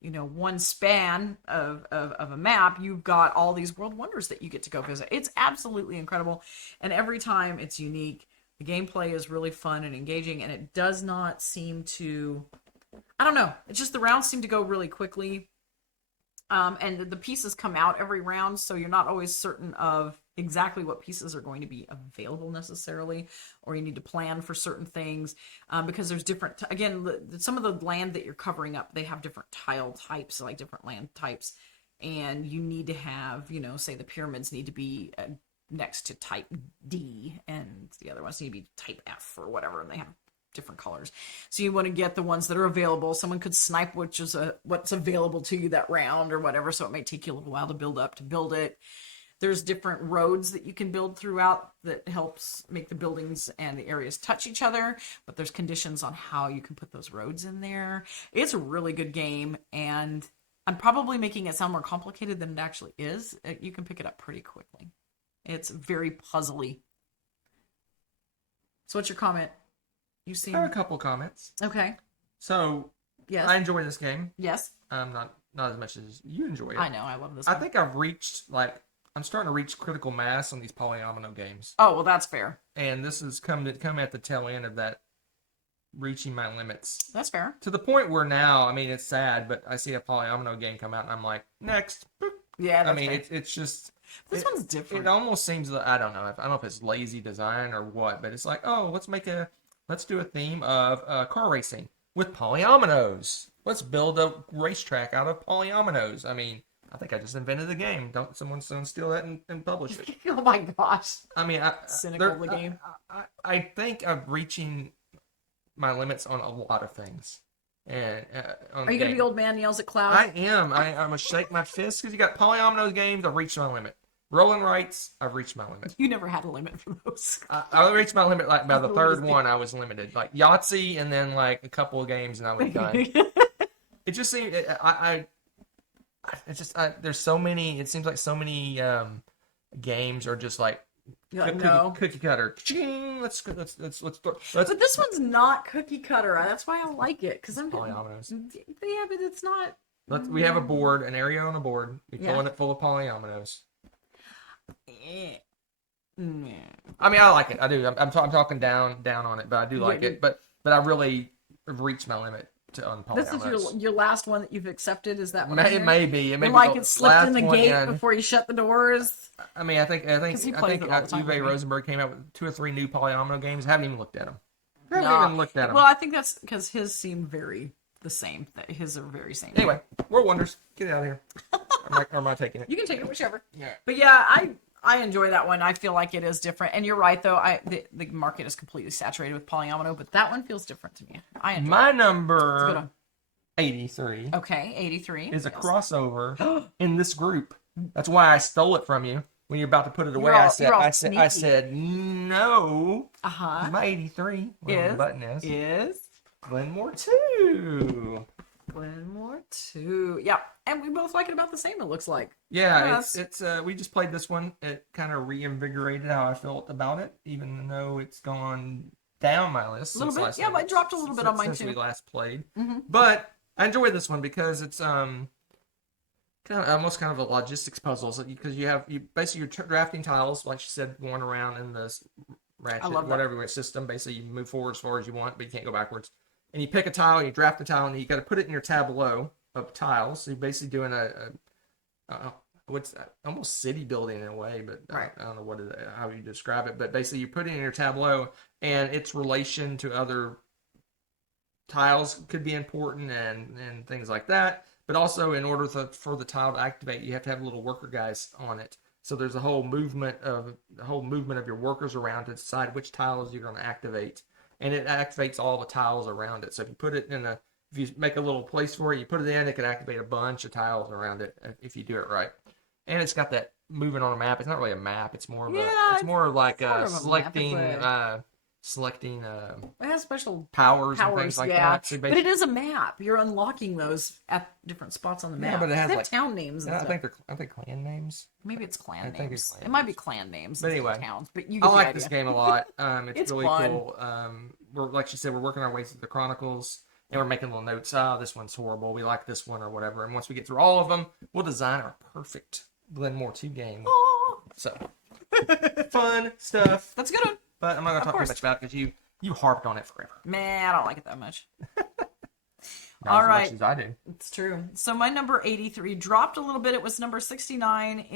one span of a map, you've got all these World Wonders that you get to go visit. It's absolutely incredible. And every time it's unique. The gameplay is really fun and engaging, and it does not seem to, I don't know, it's just the rounds seem to go really quickly. And the pieces come out every round, so you're not always certain of exactly what pieces are going to be available necessarily, or you need to plan for certain things because there's different, again, some of the land that you're covering up, they have different tile types, like different land types, and you need to have, say the pyramids need to be next to type D, and the other ones need to be type F or whatever, and they have different colors. So you want to get the ones that are available. Someone could snipe what's available to you that round or whatever, so it may take you a little while to build it. There's different roads that you can build throughout that helps make the buildings and the areas touch each other, but there's conditions on how you can put those roads in there. It's a really good game, and I'm probably making it sound more complicated than it actually is. You can pick it up pretty quickly. It's very puzzly. So what's your comment? You seem... I have a couple comments. Okay. So, yes. I enjoy this game. Yes. Not as much as you enjoy it. I know. I love this I one. think I'm starting to reach critical mass on these polyomino games. Oh, well, that's fair. And this has come at the tail end of that, reaching my limits. That's fair. To the point where now, I mean, it's sad, but I see a polyomino game come out and I'm like, next. Boop. Yeah, that's I mean, fair. it's just... This one's different. It almost seems, I don't know if it's lazy design or what, but it's like, oh, let's do a theme of car racing with polyominoes. Let's build a racetrack out of polyominoes. I mean, I think I just invented the game. Don't someone steal that and publish it? Oh my gosh. I mean, Cynical the game. I think I'm reaching my limits on a lot of things. And are you gonna be old man yells at clouds? I am. I'm gonna shake my fist because you got polyomino games. I've reached my limit. Rolling rights, I've reached my limit. You never had a limit for those. I reached my limit like by the third one. I was limited, like Yahtzee, and then like a couple of games, and I was done. It just seemed there's so many. It seems like so many games are just like cookie cutter. Let's. But this one's not cookie cutter. That's why I like it because I'm polyominoes. Yeah, but it's not. We have a board, an area on a board. We're filling it full of polyominoes. I mean, I like it. I do. I'm talking down on it, but I do like it. But I really have reached my limit on polyominoes. This is your last one that you've accepted. Is that what it may be? It may be like it slipped in the one, gate before you shut the doors. I mean, I think Uwe Rosenberg came out with 2 or 3 new polyomino games. I haven't even looked at them. I haven't even looked at them. Well, I think that's because his seem very the same. His are very same. Anyway, World Wonders, get out of here. Or am I taking it? You can take it whichever. Yeah. But yeah, I enjoy that one. I feel like it is different. And you're right, though. The market is completely saturated with polyomino, but that one feels different to me. I enjoy My it. It's a good number one. 83 Okay, 83. is a Yes. crossover in this group. That's why I stole it from you. When you're about to put it away, You're all I sneaky. said, no. Uh-huh. My 83, whatever the button Is Glenmore 2. Glenmore 2. Yeah, and we both like it about the same, it looks like. Yeah, Yes. it's we just played this one. It kind of reinvigorated how I felt about it, even though it's gone down my list. A little since bit. last Yeah, time- but it dropped a little bit on mine since too. we last played. Mm-hmm. But I enjoy this one because it's almost kind of a logistics puzzle. Because you basically you're drafting tiles, like she said, going around in this ratchet, love that. whatever system. Basically, you move forward as far as you want, but you can't go backwards. And you pick a tile, you draft the tile, and you got to put it in your tableau of tiles. So you're basically doing what's that? Almost city building in a way, but Right. I don't know how you describe it. But basically, you put it in your tableau, and its relation to other tiles could be important and things like that. But also, in order for the tile to activate, you have to have little worker guys on it. So there's a whole movement of your workers around to decide which tiles you're going to activate, and it activates all the tiles around it. So if you put it if you make a little place for it, you put it in, it can activate a bunch of tiles around it if you do it right. And it's got that moving on a map. It's not really a map. It's more of it's more like sort of a selecting map. selecting It has special powers and things like that. So but it is a map. You're unlocking those at different spots on the map. Yeah, but it has they have like town names. And I stuff. think they're clan names. Maybe it's clan I names. think it's clan it might be clan names. But instead of anyway, towns. But you I get the like idea. this game a lot. It's It's really fun. cool. We're like she said, we're working our way through the chronicles, and we're making little notes. This one's horrible. We like this one or whatever. And once we get through all of them, we'll design our perfect Glenmore 2 game. Oh, So fun stuff. that's a good one. But I'm not gonna talk too course. much about it because you harped on it forever. Man, I don't like it that much. Not All as right. much as I do. It's true. So my number 83 dropped a little bit. It was number 69.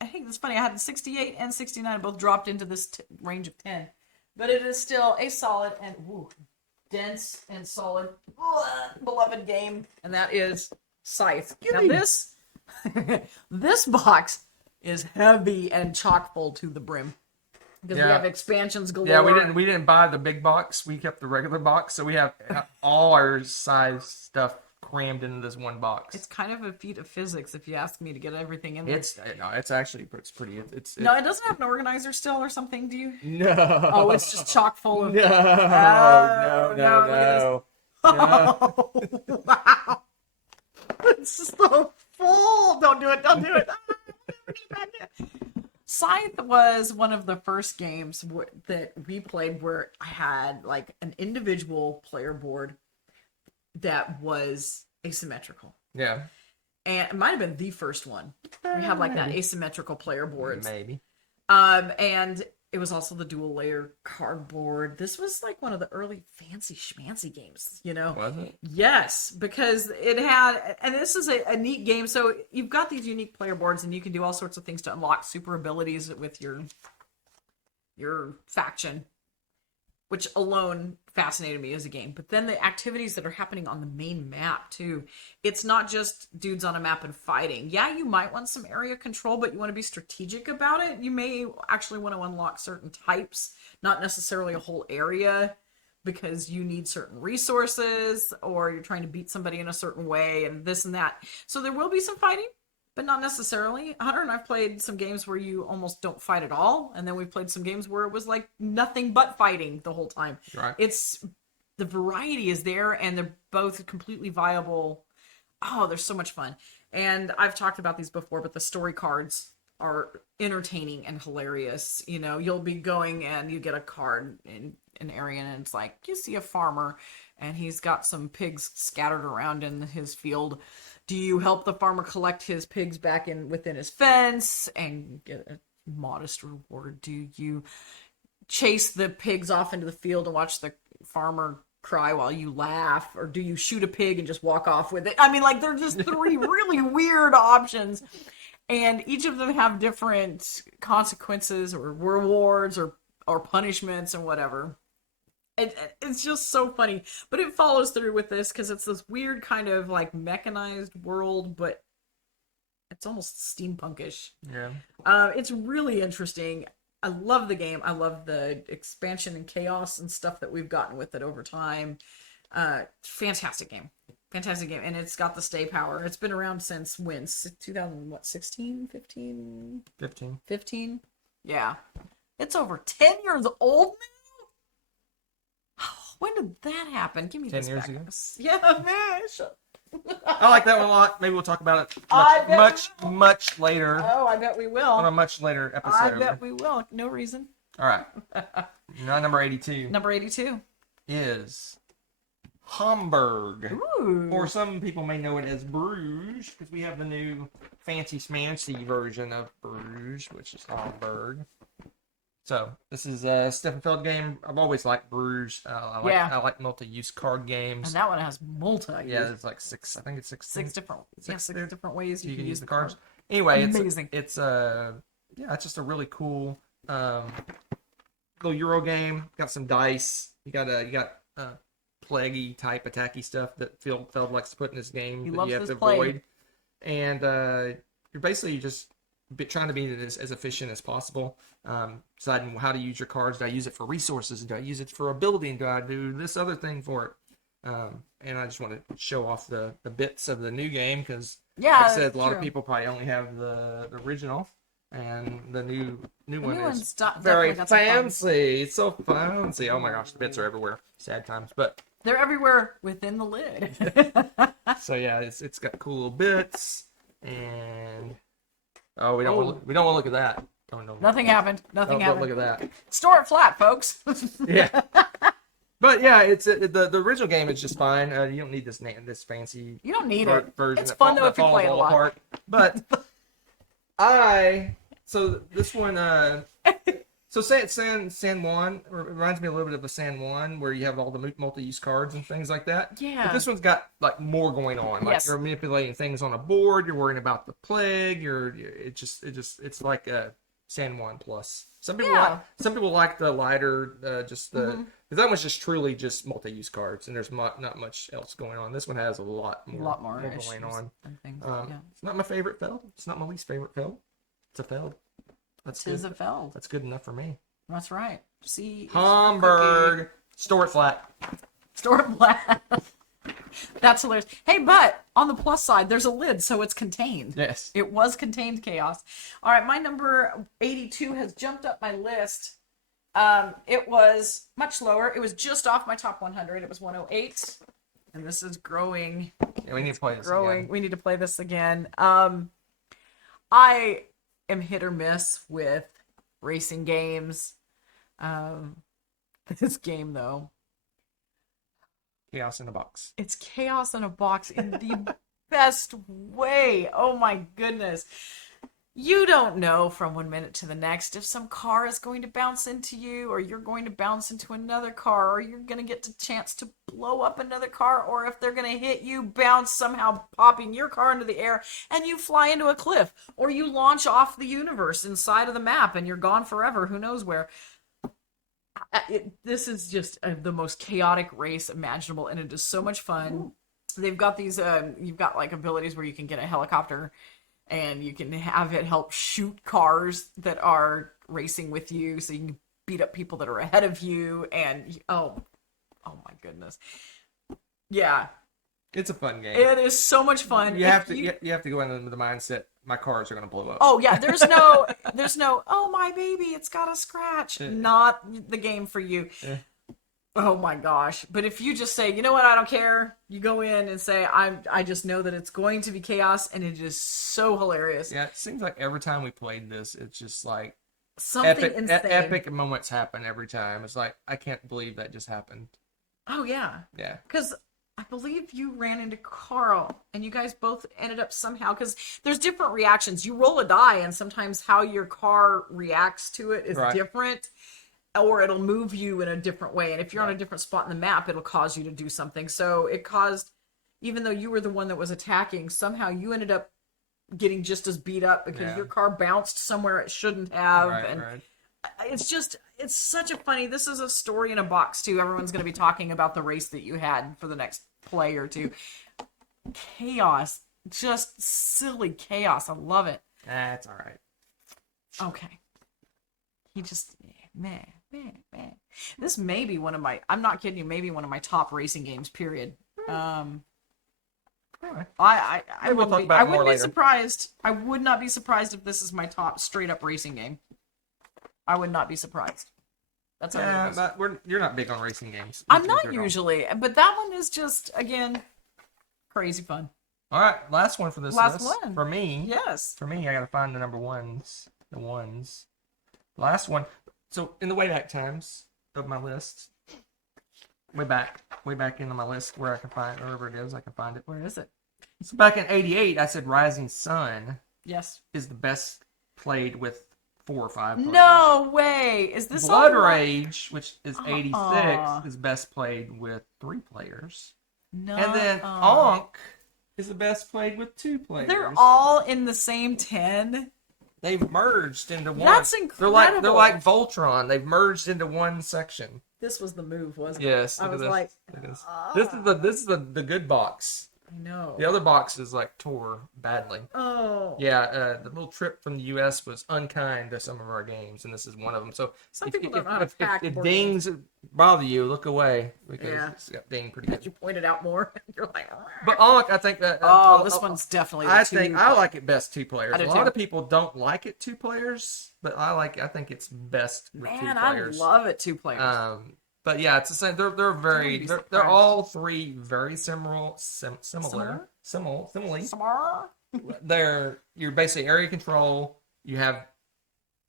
I think it's funny. I had 68 and 69 both dropped into this range of 10. But it is still a solid and dense and solid beloved game. And that is Scythe. Now this, this box is heavy and chock full to the brim. Because we Yeah. have expansions galore. Yeah, we didn't buy the big box. We kept the regular box, so we have all our size stuff crammed into this one box. It's kind of a feat of physics if you ask me to get everything in there. It's actually pretty. No, it doesn't have an organizer still or something, do you? No. Oh, it's just chock full of... No. Oh, No. Oh, wow. It's so full. Don't do it. Don't do it. Scythe was one of the first games that we played where I had like an individual player board that was asymmetrical. Yeah. And it might have been the first one. We had like that asymmetrical player boards. Maybe. And it was also the dual layer cardboard. This was like one of the early fancy schmancy games, you know? Was it? Yes, because it had, and this is a neat game. So you've got these unique player boards and you can do all sorts of things to unlock super abilities with your faction, which alone fascinated me as a game. But then the activities that are happening on the main map too. It's not just dudes on a map and fighting. Yeah, you might want some area control, but you want to be strategic about it. You may actually want to unlock certain types, not necessarily a whole area, because you need certain resources or you're trying to beat somebody in a certain way and this and that. So there will be some fighting, but not necessarily. Hunter and I've played some games where you almost don't fight at all. And then we've played some games where it was like nothing but fighting the whole time. Right. It's the variety is there and they're both completely viable. Oh, they're so much fun. And I've talked about these before, but the story cards are entertaining and hilarious. You know, you'll be going and you get a card in an area and it's like, you see a farmer and he's got some pigs scattered around in his field. Do you help the farmer collect his pigs back within his fence and get a modest reward? Do you chase the pigs off into the field and watch the farmer cry while you laugh? Or do you shoot a pig and just walk off with it? I mean, like, they're just three really weird options. And each of them have different consequences or rewards or punishments and whatever. It's just so funny. But it follows through with this because it's this weird kind of like mechanized world, but it's almost steampunkish. Yeah. It's really interesting. I love the game. I love the expansion and chaos and stuff that we've gotten with it over time. Fantastic game. Fantastic game. And it's got the stay power. It's been around since when? 2016? 15? 15. 15? Yeah. It's over 10 years old now? When did that happen? Give me 10 this years back. ago? Yeah, man. I like that one a lot. Maybe we'll talk about it I bet much later. Oh, I bet we will. On a much later episode. I bet we will. No reason. All right. Now, number 82 Number 82 is Hamburg. Ooh. Or some people may know it as Bruges, because we have the new fancy smancy version of Bruges, which is Hamburg. So this is a Steffenfeld game. I've always liked Bruges. I like multi-use card games. And that one has multi. Yeah, it's like six. I think it's six. Six different ways you can use the cards. card. Anyway, Amazing. It's just a really cool little Euro game. Got some dice. You got plaguey type attacky stuff that Feld likes to put in this game that you have to avoid. And you're basically just trying to be as efficient as possible. Deciding how to use your cards. Do I use it for resources? Do I use it for a building? Do I do this other thing for it? And I just want to show off the bits of the new game because, like I said, a lot of people probably only have the original, and the new one is very fancy. It's so fancy. Oh my gosh, the bits are everywhere. Sad times, but they're everywhere within the lid. So yeah, it's got cool little bits, and we don't want to look at that. Nothing happened. Nothing happened. Don't look at that. Store it flat, folks. Yeah. But yeah, it's the original game is just fine. You don't need this fancy. You don't need it. Version. It's fun though if you play it a lot. Apart. But so this one so San Juan reminds me a little bit of a San Juan where you have all the multi-use cards and things like that. Yeah. But this one's got like more going on. Like you're manipulating things on a board. You're worrying about the plague. It's like a San Juan plus. Some people like the lighter, because that one's just truly just multi-use cards, and there's not much else going on. This one has a lot more going on. It's not my favorite Feld. It's not my least favorite Feld. It's a Feld. That's a Feld. That's good enough for me. That's right. See, Hamburg. Store it flat. Store it flat. That's hilarious. Hey, but on the plus side, there's a lid, so it's contained. Yes. It was contained chaos. All right, my number 82 has jumped up my list. It was much lower. It was just off my top 100. It was 108. And this is growing. Yeah, we need to play this again. We need to play this again. I am hit or miss with racing games. This game, though. Chaos in a box. It's chaos in a box in the best way. Oh my goodness. You don't know from one minute to the next if some car is going to bounce into you, or you're going to bounce into another car, or you're going to get the chance to blow up another car, or if they're going to hit you, bounce, somehow popping your car into the air, and you fly into a cliff, or you launch off the universe inside of the map and you're gone forever, who knows where. This is just the most chaotic race imaginable, and it is so much fun. They've got these, you've got like abilities where you can get a helicopter and you can have it help shoot cars that are racing with you, so you can beat up people that are ahead of you, and oh my goodness. Yeah. It's a fun game. It is so much fun. You have to go into the mindset, my cars are going to blow up. Oh yeah, there's no, oh my baby, it's got a scratch. Not the game for you. Yeah. Oh my gosh. But if you just say, you know what, I don't care. You go in and say, I just know that it's going to be chaos, and it is so hilarious. Yeah, it seems like every time we played this, it's just like something insane. Epic moments happen every time. It's like, I can't believe that just happened. Oh yeah. Yeah. Because I believe you ran into Carl, and you guys both ended up somehow, because there's different reactions. You roll a die, and sometimes how your car reacts to it is different, or it'll move you in a different way. And if you're on a different spot in the map, it'll cause you to do something. So it caused, even though you were the one that was attacking, somehow you ended up getting just as beat up because your car bounced somewhere it shouldn't have. it's such a funny, this is a story in a box too. Everyone's going to be talking about the race that you had for the next play or two. Chaos, just silly chaos. I love it. That's all right. Okay. He just, man. This may be one of my, I'm not kidding you, maybe one of my top racing games, period. Anyway, I we'll talk about it more wouldn't be later. surprised. I would not be surprised if this is my top straight up racing game. I would not be surprised. That's how it is. but you're not big on racing games. I'm not usually, but that one is just, again, crazy fun. All right, last one for this Last list. one. For me. Yes. For me, I gotta find the number ones. The ones. Last one. So in the way back times of my list, way back into my list where I can find wherever it is, I can find it. Where is it? So back in '88, I said Rising Sun Yes. is the best played with 4 or 5 players. No way. Is this Blood all Rage, which is '86, is best played with 3 players. No. And then Ankh is the best played with 2 players. They're all in the same 10. They've merged into one. That's incredible. They're like Voltron. They've merged into one section. This was the move, wasn't it? Yes. I look at was this. like, Look at this. This is the good box. I know. The other box is like tore badly. Oh. Yeah, the little trip from the U.S. was unkind to some of our games, and this is one of them. So Some people don't know how to pack if board games. dings bother you, look away because Yeah. it's got dinged pretty You good. pointed out more. You're like, But Ankh, I think that. this one's definitely the I two. think I like it best 2 players. I do A lot too. of people don't like it 2 players, but I think it's best with 2 Man, I players. love it 2 players. But yeah, it's the same. They're very be they're surprised. all 3 very similar. Samara? You're basically area control. You have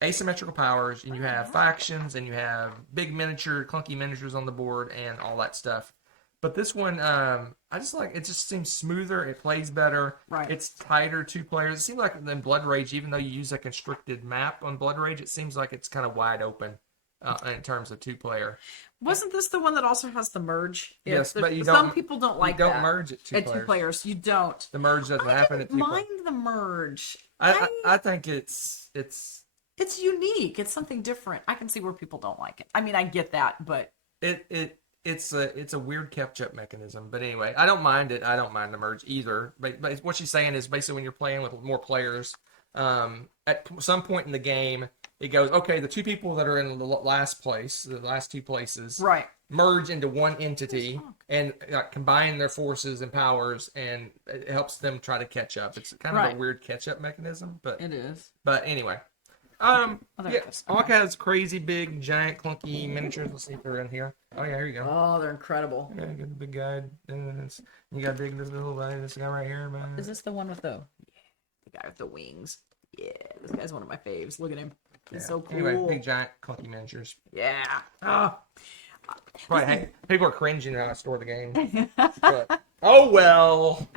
asymmetrical powers, and you have factions, and you have big clunky miniatures on the board, and all that stuff. But this one, I just like it. Just seems smoother. It plays better. Right. It's tighter 2 players. It seems like in Blood Rage, even though you use a constricted map on Blood Rage, it seems like it's kind of wide open in terms of 2 player. Wasn't this the one that also has the merge? Yes, but you some don't. people don't like you don't that. merge at 2 At players. 2 players. You don't. The merge doesn't happen at 2 players. Mind the merge. I think it's It's unique. It's something different. I can see where people don't like it. I mean, I get that, but it's a weird catch-up mechanism. But anyway, I don't mind it. I don't mind the merge either. But what she's saying is basically when you're playing with more players, at some point in the game, it goes, okay, the 2 people that are in the last place, the last 2 places, right. merge into one entity and combine their forces and powers, and it helps them try to catch up. It's kind of a weird catch-up mechanism, but It is. But anyway. there it Yeah, is. Ankh has crazy big, giant, clunky miniatures. Let's see if they're in here. Oh yeah, here you go. Oh, they're incredible. Yeah, you got the big guy. And you got this little guy. This guy right here, man. Is this the one with the guy with the wings? Yeah, this guy's one of my faves. Look at him. He's so cool. Anyway, big, giant, clunky miniatures. Yeah. Oh. Right, hey, people are cringing how I store the game. But, oh well,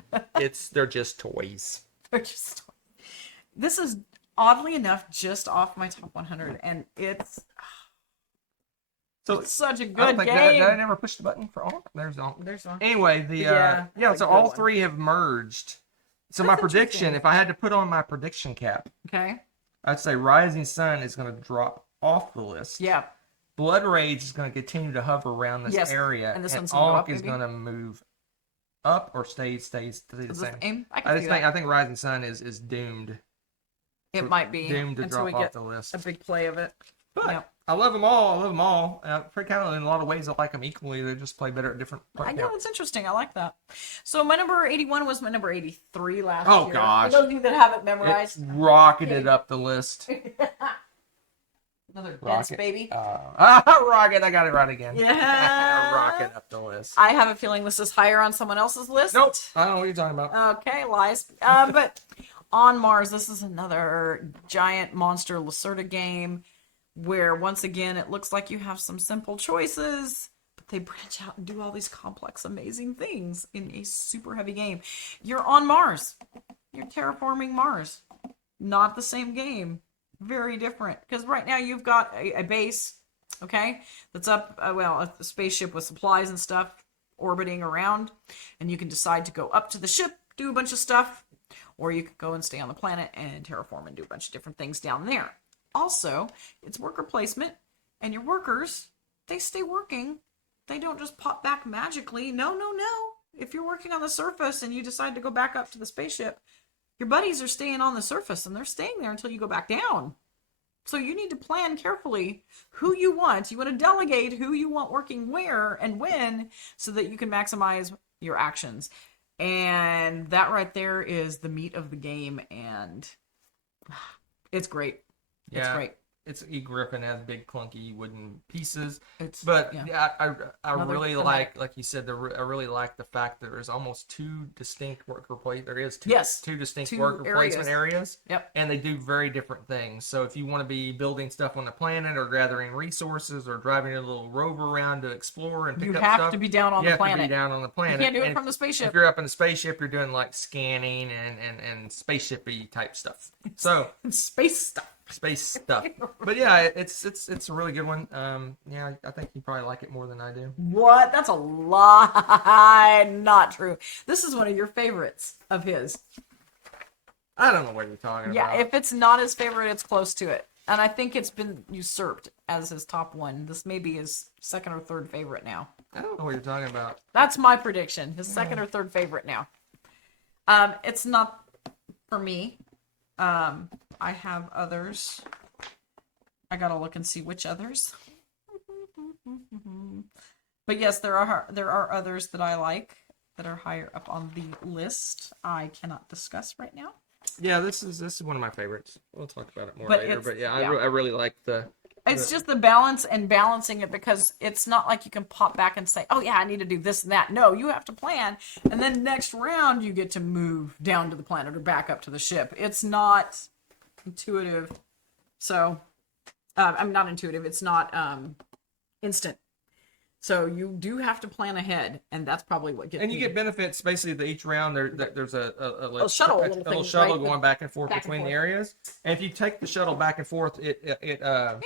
they're just toys. They're just. This is oddly enough just off my top 100, and it's So such a I don't good think game. did I never push the button for Ankh? There's Ankh. There's one. Anyway, that's a so good all one. 3 have merged. So my That's prediction, interesting. if I had to put on my prediction cap, Okay. I'd say Rising Sun is going to drop off the list. Yeah. Blood Rage is going to continue to hover around this Yes, area, and this and one's gonna go Ankh up, is maybe? going to move up or stay the Is this same. the aim? I I can just see think that. I think Rising Sun is doomed. It might be doomed to until we drop off get the list. a big play of it. But Yeah. I love them all. Pretty kind of in a lot of ways, I like them equally. They just play better at different. I know, it's interesting. I like that. So my number 81 was my number 83 last Oh, year. gosh. For those of you that have it It memorized. rocketed up the list. Another dance Rocket. baby. Rocket! I got it right again. Yeah. Rocket up the list. I have a feeling this is higher on someone else's list. Nope. I don't know what you're talking about. Okay, lies. But on Mars, this is another giant monster Lacerda game where, once again, it looks like you have some simple choices, but they branch out and do all these complex, amazing things in a super heavy game. You're on Mars. You're terraforming Mars. Not the same game. Very different. Because right now you've got a base, okay, that's up, a spaceship with supplies and stuff orbiting around, and you can decide to go up to the ship, do a bunch of stuff, or you could go and stay on the planet and terraform and do a bunch of different things down there. also, it's worker placement, and your workers, they stay working. They don't just pop back magically. No, no, no. If you're working on the surface and you decide to go back up to the spaceship, your buddies are staying on the surface, and they're staying there until you go back down. So you need to plan carefully who you want. You want to delegate who you want working where and when so that you can maximize your actions. And that right there is the meat of the game, and it's great. It's great. It's E-Griffin has big clunky wooden pieces, But I really like you said, I really like the fact that there's almost two distinct worker place. There is two distinct worker placement areas. Yep. And they do very different things. So if you want to be building stuff on the planet or gathering resources or driving a little rover around to explore and pick up stuff, you have to be down on the planet. You have to be down on the planet. You can't do it from the spaceship. If you're up in the spaceship, you're doing like scanning and spaceship-y type stuff. So space stuff. But yeah, it's a really good one. Yeah, I think you probably like it more than I do. What? That's a lie. Not true. This is one of your favorites of his. I don't know what you're talking about. Yeah, if it's not his favorite, it's close to it. And I think it's been usurped as his top one. This may be his second or third favorite now. I don't know what you're talking about. That's my prediction. His second or third favorite now. It's not for me. I have others. I gotta look and see which others. But yes, there are others that I like that are higher up on the list. I cannot discuss right now. Yeah, this is one of my favorites. We'll talk about it more later. But yeah, I really like It's just the balance and balancing it, because it's not like you can pop back and say, oh yeah, I need to do this and that. No, you have to plan. And then next round, you get to move down to the planet or back up to the ship. It's not intuitive. So, I'm not intuitive. It's not instant. So you do have to plan ahead, and that's probably what gets. And you get benefits basically to each round. There's a little shuttle going back and forth between the areas. And if you take the shuttle back and forth, it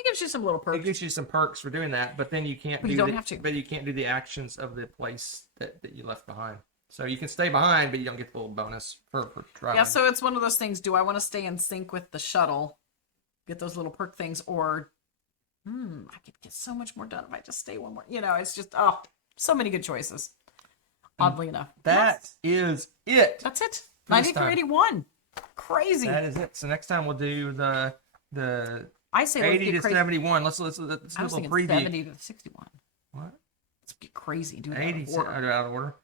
gives you some little perks. It gives you some perks for doing that, but then you can't do the actions of the place that you left behind. So you can stay behind, but you don't get the little bonus for driving. Yeah, so it's one of those things. Do I want to stay in sync with the shuttle, get those little perk things, or I could get so much more done if I just stay one more. It's just, so many good choices. Oddly enough. That is it. That's it. 90 through 81. Crazy. That is it. So next time we'll do the I say 80 to 71. Let's do a little preview. 70 to 61. What? Let's get crazy. Do that 80 out of order.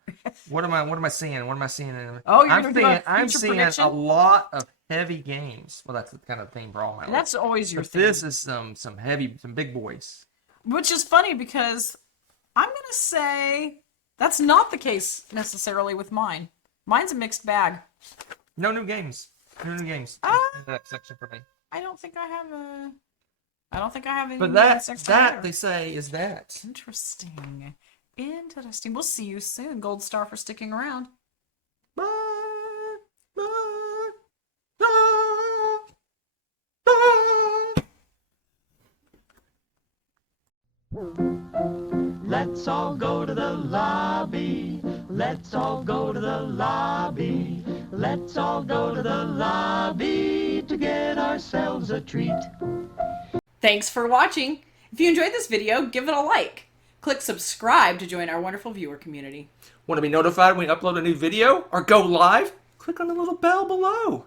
What am I seeing? What am I seeing? Oh, I'm seeing prediction? a lot of heavy games. Well, that's the kind of theme for all my life. That's always your thing. This is some big boys. Which is funny, because I'm going to say that's not the case necessarily with mine. Mine's a mixed bag. No new games. No new games in that section for me. I don't think I have any. But that they say is that. Interesting. We'll see you soon. Gold star for sticking around. Bye. Bye. Let's all go to the lobby. Let's all go to the lobby. Let's all go to the lobby to get ourselves a treat. Thanks for watching. If you enjoyed this video, give it a like. Click subscribe to join our wonderful viewer community. Want to be notified when we upload a new video or go live? Click on the little bell below.